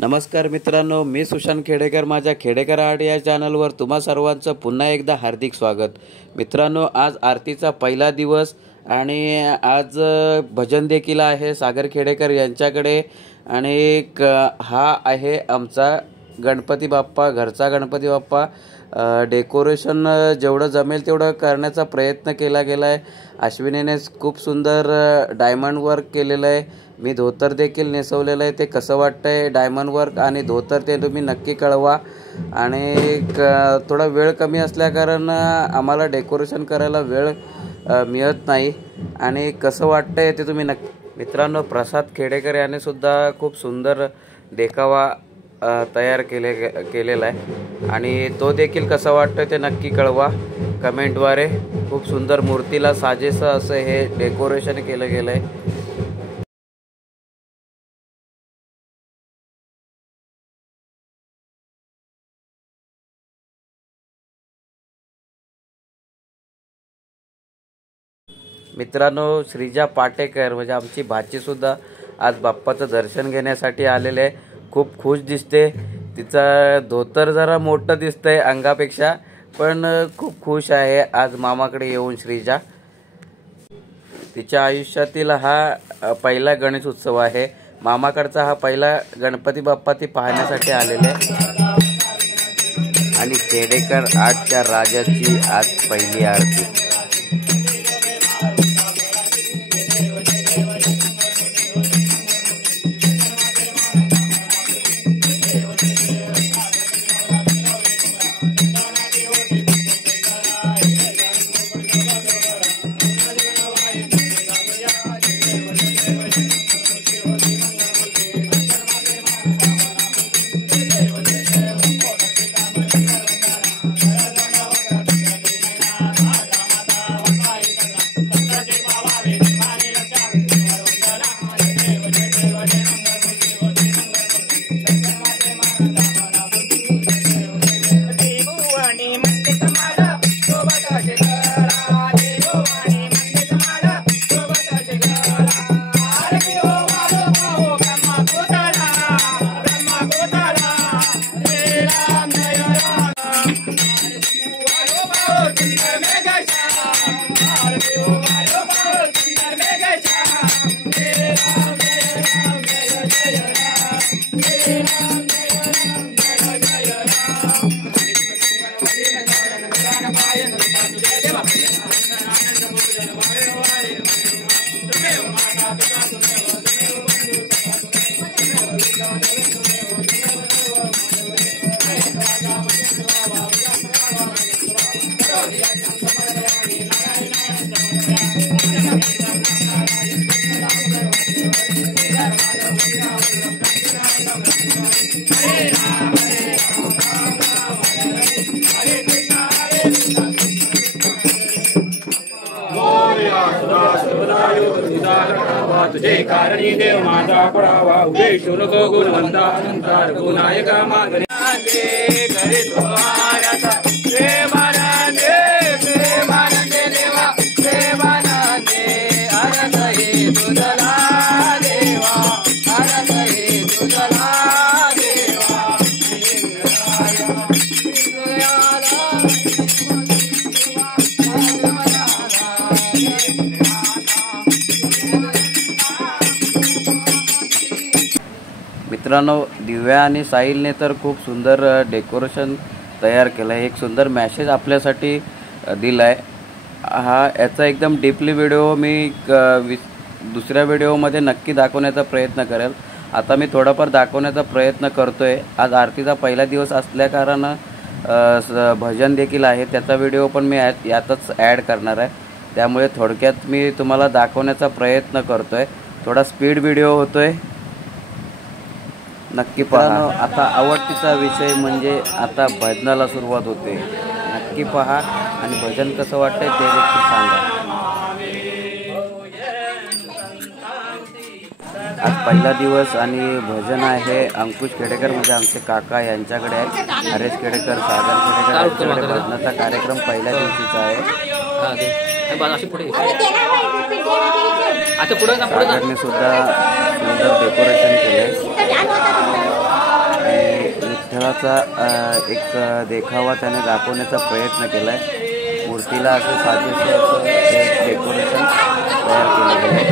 नमस्कार मित्रांनो, मी सुशांत खेडेकर. माझ्या खेडेकर आर्ट या चॅनलवर तुम्हा सर्वांचं पुन्हा एकदा हार्दिक स्वागत. मित्रांनो, आज आरतीचा पहिला दिवस आणि आज भजन देखील आहे सागर खेडेकर यांच्याकडे. आणि हा आहे आमचा गणपती बाप्पा, घरचा गणपती बाप्पा. डेकोरेशन जेवढं जमेल तेवढं करण्याचा प्रयत्न केला गेला आहे. अश्विनीने खूप सुंदर डायमंड वर्क केलेलं आहे. मी धोतर देखील नेसवलेलं आहे. ते कसं वाटतंय डायमंड वर्क आणि धोतर ते तुम्ही नक्की कळवा. आणि थोडा वेळ कमी असल्याकारण आम्हाला डेकोरेशन करायला वेळ मिळत नाही. आणि कसं वाटतंय ते तुम्ही मित्रांनो, प्रसाद खेडेकर याने सुद्धा खूप सुंदर देखावा तयार केलेला आहे. आणि तो देखील कसं वाटतंय ते नक्की कळवा कमेंटद्वारे. खूप सुंदर मूर्तीला साजेसं असं हे डेकोरेशन केलं गेलं आहे. मित्रांनो, श्रीजा पाटेकर म्हणजे आमची भाचीसुद्धा आज बाप्पाचं दर्शन घेण्यासाठी आलेले आहे. खूप खुश दिसते. तिचं धोतर जरा मोठं दिसतंय अंगापेक्षा, पण खूप खुश आहे आज मामाकडे येऊन. श्रीजा तिच्या आयुष्यातील हा पहिला गणेश उत्सव आहे. मामाकडचा हा पहिला गणपती बाप्पा ती पाहण्यासाठी आलेले आहे. आणि खेडेकर आर्टच्या राजाची आज पहिली आरती. तुझे कारणी देव माझा पडावा उभे शुनको गुणवंता अनंतार गुणायका मागणे करे तो महाराजा प्रेमानंदे प्रेमानंदे देवा प्रेमानंदे आनंद हे तुझला देवा आनंद हे तुझला देवा. मित्रांनो, दिव्या आणि साहिलने तर खूप सुंदर डेकोरेशन तयार केलं आहे. एक सुंदर मॅसेज आपल्यासाठी दिला आहे. याचा एकदम डीपली व्हिडिओ मी दुसऱ्या व्हिडिओमध्ये नक्की दाखवण्याचा प्रयत्न करेल. आता मी थोडाफार दाखवण्याचा प्रयत्न करतो आहे. आज आरतीचा पहिला दिवस असल्याकारण भजन देखील आहे. त्याचा व्हिडिओ पण मी यातच ॲड करणार आहे. त्यामुळे थोडक्यात मी तुम्हाला दाखवण्याचा प्रयत्न करतो आहे. थोडा स्पीड व्हिडिओ होतो आहे, नक्की पहा. आता आवडतीचा विषय म्हणजे आता भजनाला सुरुवात होते. नक्की पहा आणि भजन कसं वाटतंय ते देखील सांगा. आज पहिला दिवस आणि भजन आहे. अंकुश खेडेकर म्हणजे आमचे काका यांच्याकडे आहे. हरेश खेडेकर, सागर खेडेकर यांच्याकडे भजनाचा कार्यक्रम पहिल्या दिवशीचा आहे. सागरने सुद्धा सुंदर डेकोरेशन केले. विठ्ठलाचा एक देखावा त्याने दाखवण्याचा प्रयत्न केला आहे. मूर्तीला असं साजेसं असं डेकोरेशन तयार केलं गेलं आहे.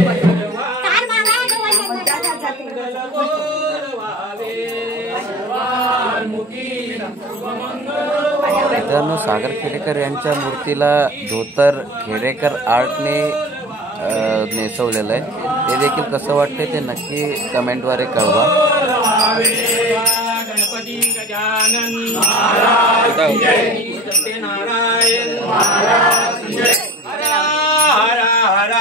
मित्रांनो, सागर खेडेकर यांच्या मूर्तीला धोतर खेडेकर आर्टने नेसवलेलं आहे. ते देखील कसं वाटतंय ते नक्की कमेंटद्वारे कळवा. गणपती गजानन महाराज सत्यनारायण महाराज हर हर हर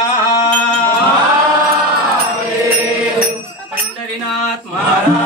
पंढरीनाथ महाराज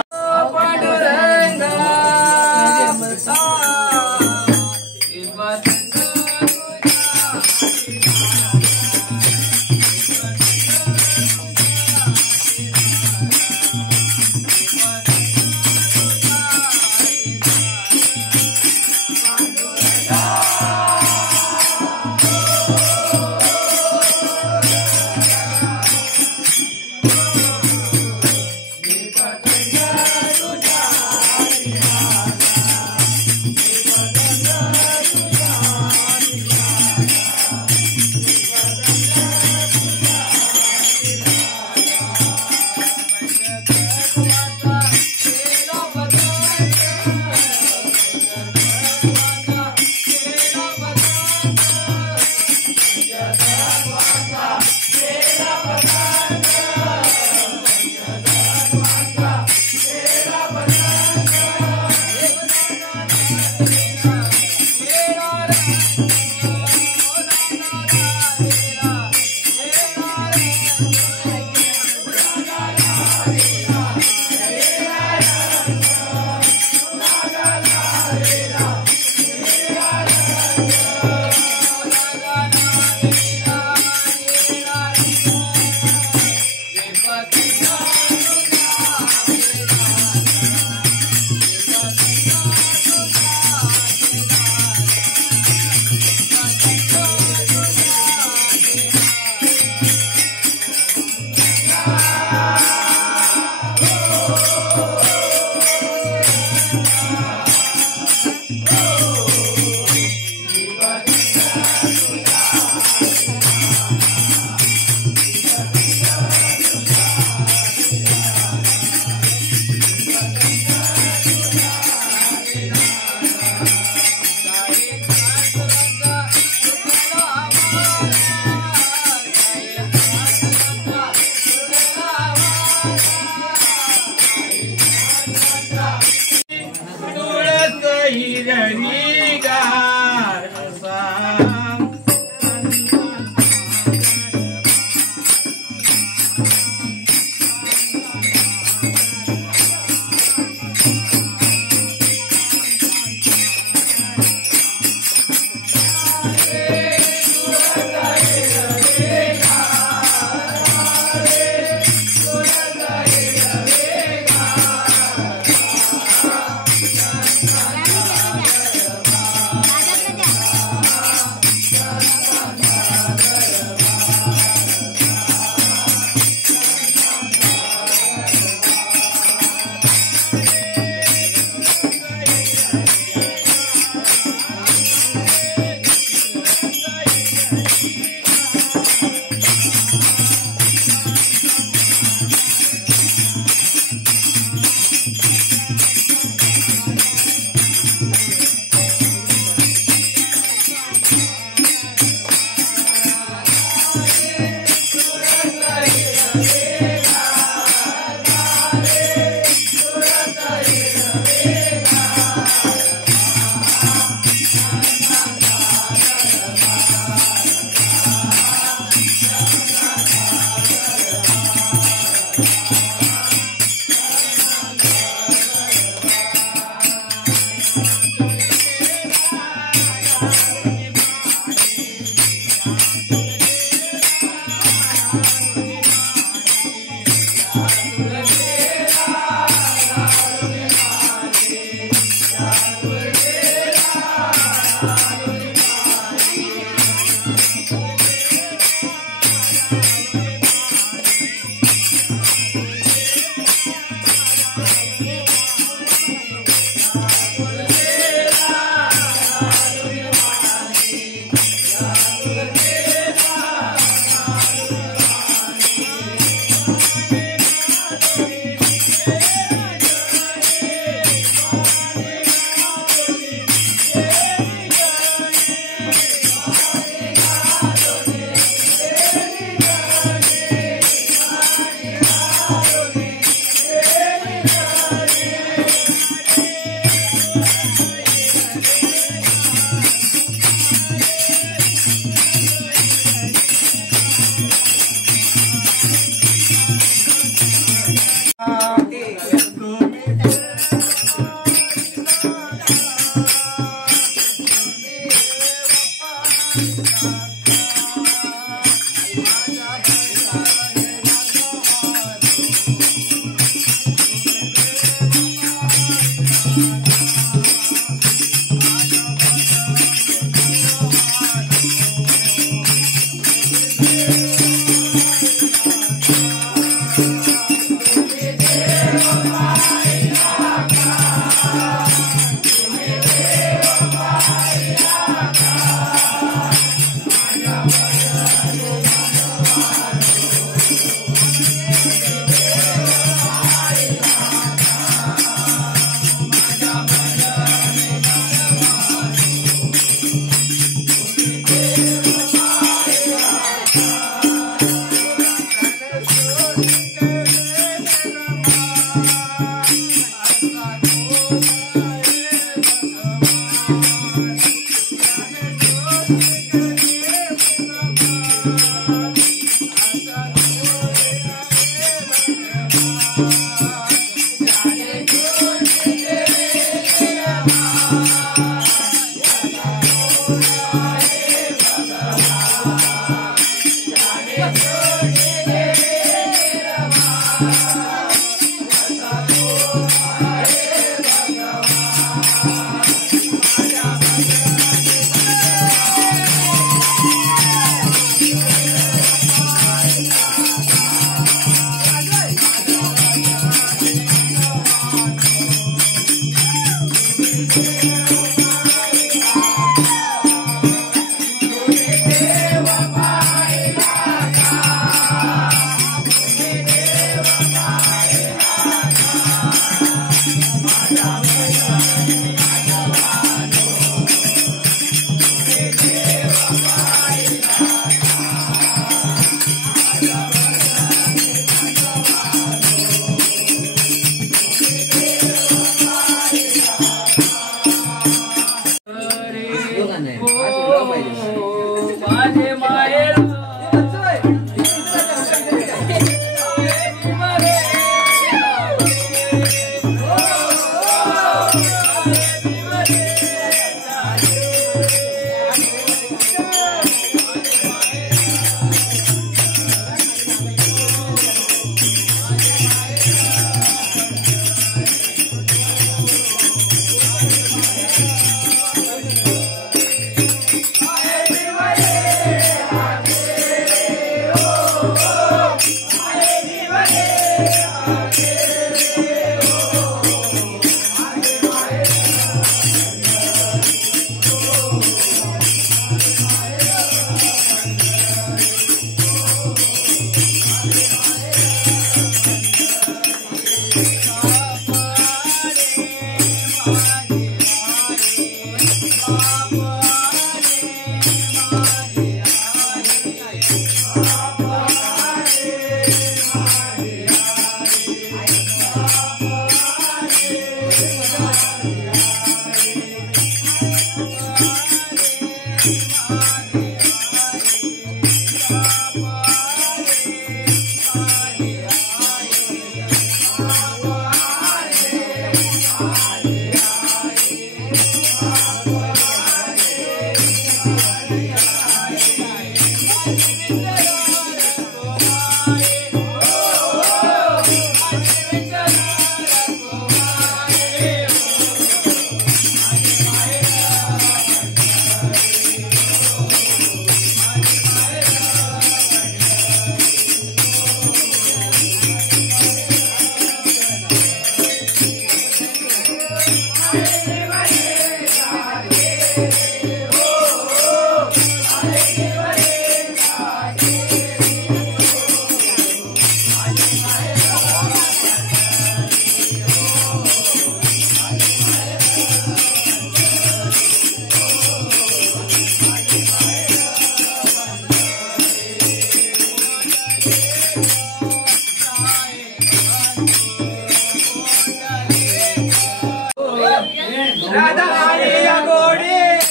राधा आली या गोडीला,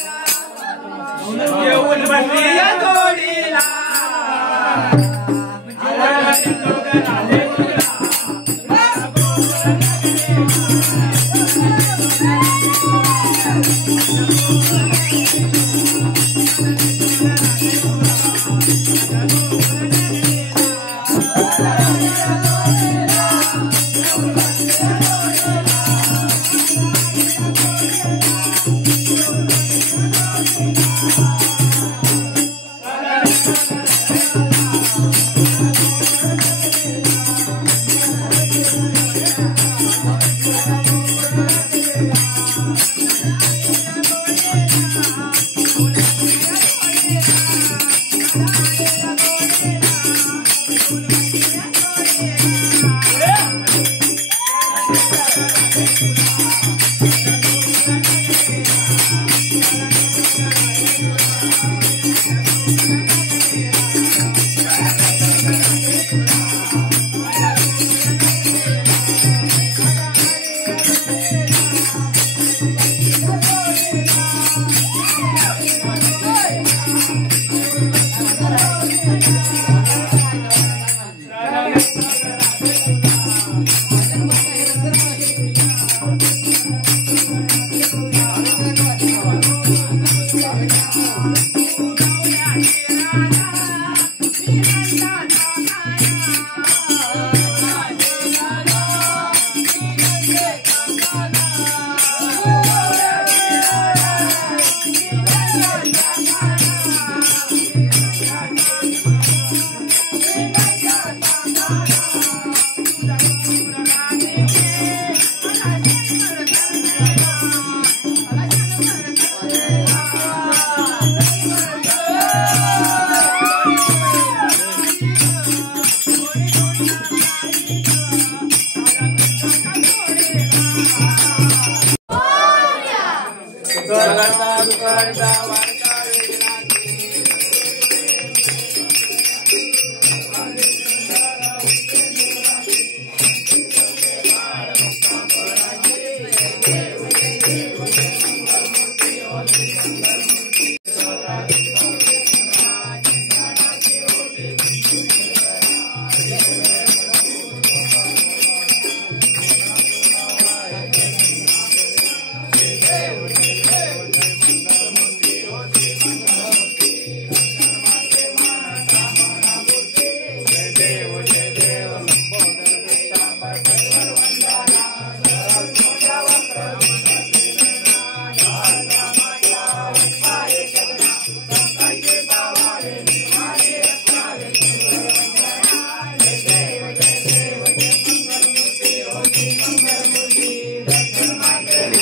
येऊन बसली या गोडीला.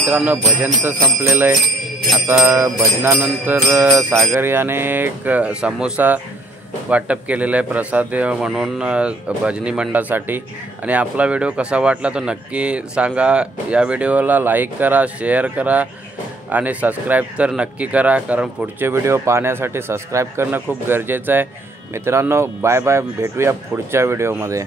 मित्रांनो भजन तर संपलेलं आहे। आता भजनानंतर सागर याने एक समोसा वाटप केलेलं आहे प्रसाद म्हणून भजनी मंडळासाठी। आणि आपला व्हिडिओ कसा वाटला तो नक्की सांगा। या व्हिडिओला लाईक करा, शेअर करा आणि सबस्क्राईब तर नक्की करा, कारण पुढचे व्हिडिओ पाहण्यासाठी सबस्क्राईब करणं खूप गरजेचं आहे। मित्रांनो बाय बाय, भेटूया पुढच्या व्हिडिओमध्ये।